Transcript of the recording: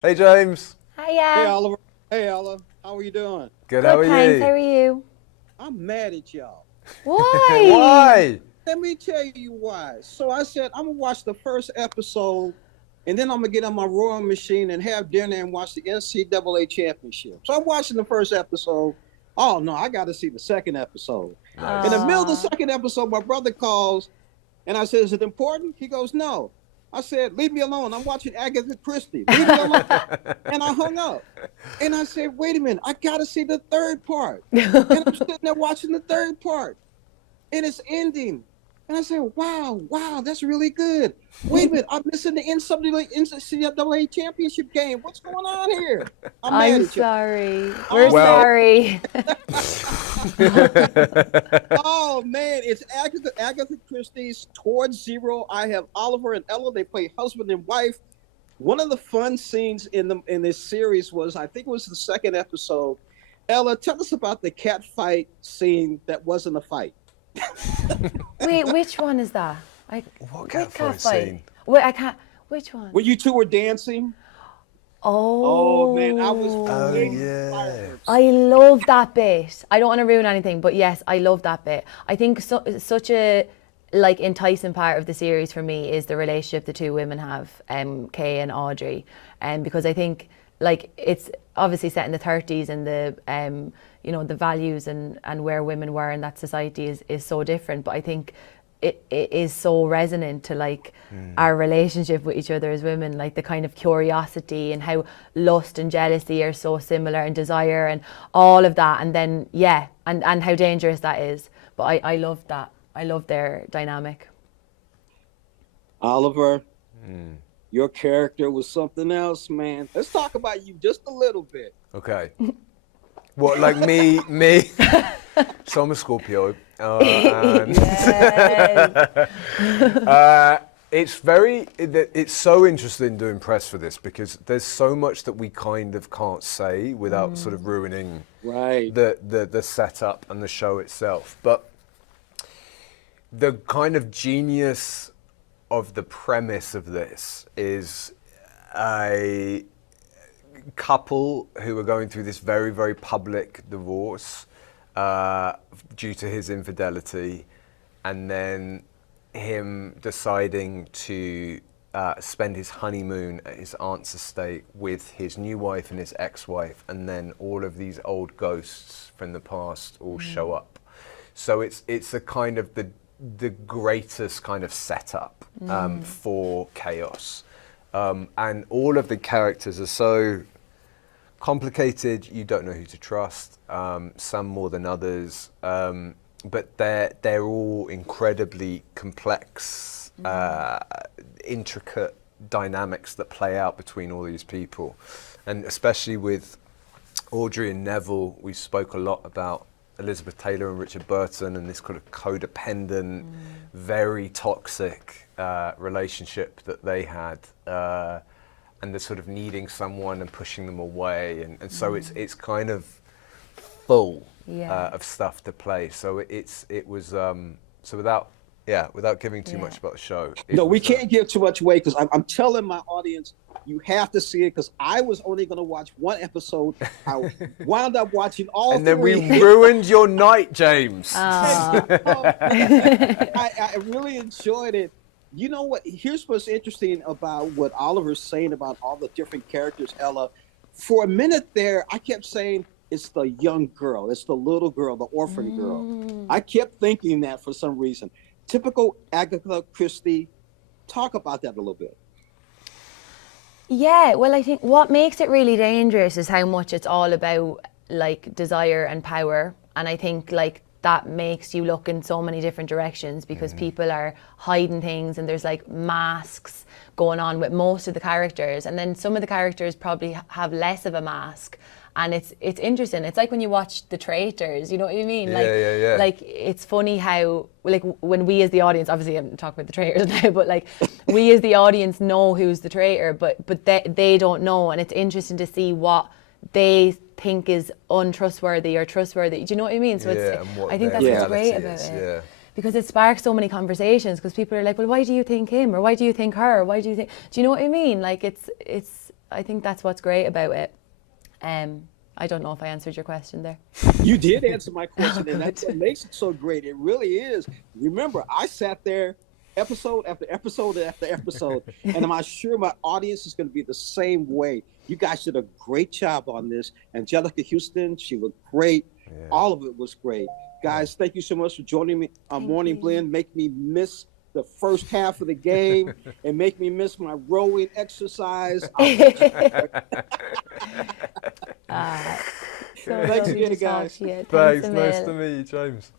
Hey James. Hey Hiya. Oliver. Hey Ella. How are you doing? Good, how Good, are thanks. How you? are you? I'm mad at y'all. Why? Why? Let me tell you why. So I said I'm gonna watch the first episode, and then I'm gonna get on my rowing machine and have dinner and watch the NCAA championship. So I'm watching the first episode. Oh no, I got to see the second episode. In the Nice. middle of the Uh, second episode, my brother calls, and I said, "Is it important?" He goes, "No." I said, "Leave me alone. I'm watching Agatha Christie. Leave me alone." And I hung up. And I said, wait a minute, I gotta see the third part. And I'm sitting there watching the third part. And it's ending. And I said, wow, that's really good. Wait a minute, I'm missing the NCAA championship game. What's going on here? I'm mad I'm at you. sorry. We're Oh man. Well, sorry. Oh man, it's Agatha Christie's Towards Zero. I have Oliver and Ella. They play husband and wife. One of the fun scenes in this series was, I think it was the second episode. Ella, tell us about the cat fight scene that wasn't a fight. Wait, which one is that? I what which catfight fight? scene? Wait, I can't. Which one? When you two were dancing, oh man, I was Oh creating Oh. yeah. fireworks. I love that bit. I don't want to ruin anything, but yes, I love that bit. I think such a like enticing part of the series for me is the relationship the two women have, Kay and Audrey, because I think like it's obviously set in the 30s and the the values and where women were in that society is so different, but I think it is so resonant to like our relationship with each other as women, like the kind of curiosity and how lust and jealousy are so similar and desire and all of that, and then and how dangerous that is. But I love that. I love their dynamic. Oliver, your character was something else, man. Let's talk about you just a little bit. Okay. What, like me? So I'm a Scorpio. And Yes. it's so interesting doing press for this because there's so much that we kind of can't say without sort of ruining Right. the setup and the show itself. But the kind of genius of the premise of this is a couple who are going through this very, very public divorce due to his infidelity, and then him deciding to spend his honeymoon at his aunt's estate with his new wife and his ex-wife, and then all of these old ghosts from the past all show up. So it's a kind of the greatest kind of setup for chaos. And all of the characters are so complicated, you don't know who to trust, some more than others, but they're all incredibly complex, intricate dynamics that play out between all these people. And especially with Audrey and Neville, we spoke a lot about Elizabeth Taylor and Richard Burton and this kind of codependent, very toxic relationship that they had, and the sort of needing someone and pushing them away, and so it's kind of full Yeah. of stuff to play. So it was so without giving too much about the show. No, we can't give too much away because I'm telling my audience you have to see it because I was only going to watch one episode. I wound up watching all And then three. we ruined your night, James. I really enjoyed it. You know what? Here's what's interesting about what Oliver's saying about all the different characters, Ella. For a minute there, I kept saying it's the young girl, it's the little girl, the orphan girl. I kept thinking that for some reason. Typical Agatha Christie. Talk about that a little bit. Yeah, well, I think what makes it really dangerous is how much it's all about like desire and power. And I think like that makes you look in so many different directions because people are hiding things and there's like masks going on with most of the characters. And then some of the characters probably have less of a mask. And it's interesting. It's like when you watch The Traitors, you know what I mean? Yeah. Like it's funny how like when we as the audience, obviously I'm talking about the traitors now, but like we as the audience know who's the traitor, but they don't know, and it's interesting to see what they think is untrustworthy or trustworthy. Do you know what I mean? So and what I think their that's what's reality great about is, it. Because it sparks so many conversations because people are like, well, why do you think him? Or why do you think her? Or why do you think, do you know what I mean? Like it's I think that's what's great about it. I don't know if I answered your question there. You did answer my question, and that's what makes it so great. It really is. Remember, I sat there episode after episode after episode, and I'm sure my audience is going to be the same way. You guys did a great job on this. Anjelica Huston, she looked great. Yeah. All of it was great. Guys, thank you so much for joining me on Morning Blend. Make me miss the first half of the game and make me miss my rowing exercise. Thanks again, guys. Thanks. Nice to meet you, James.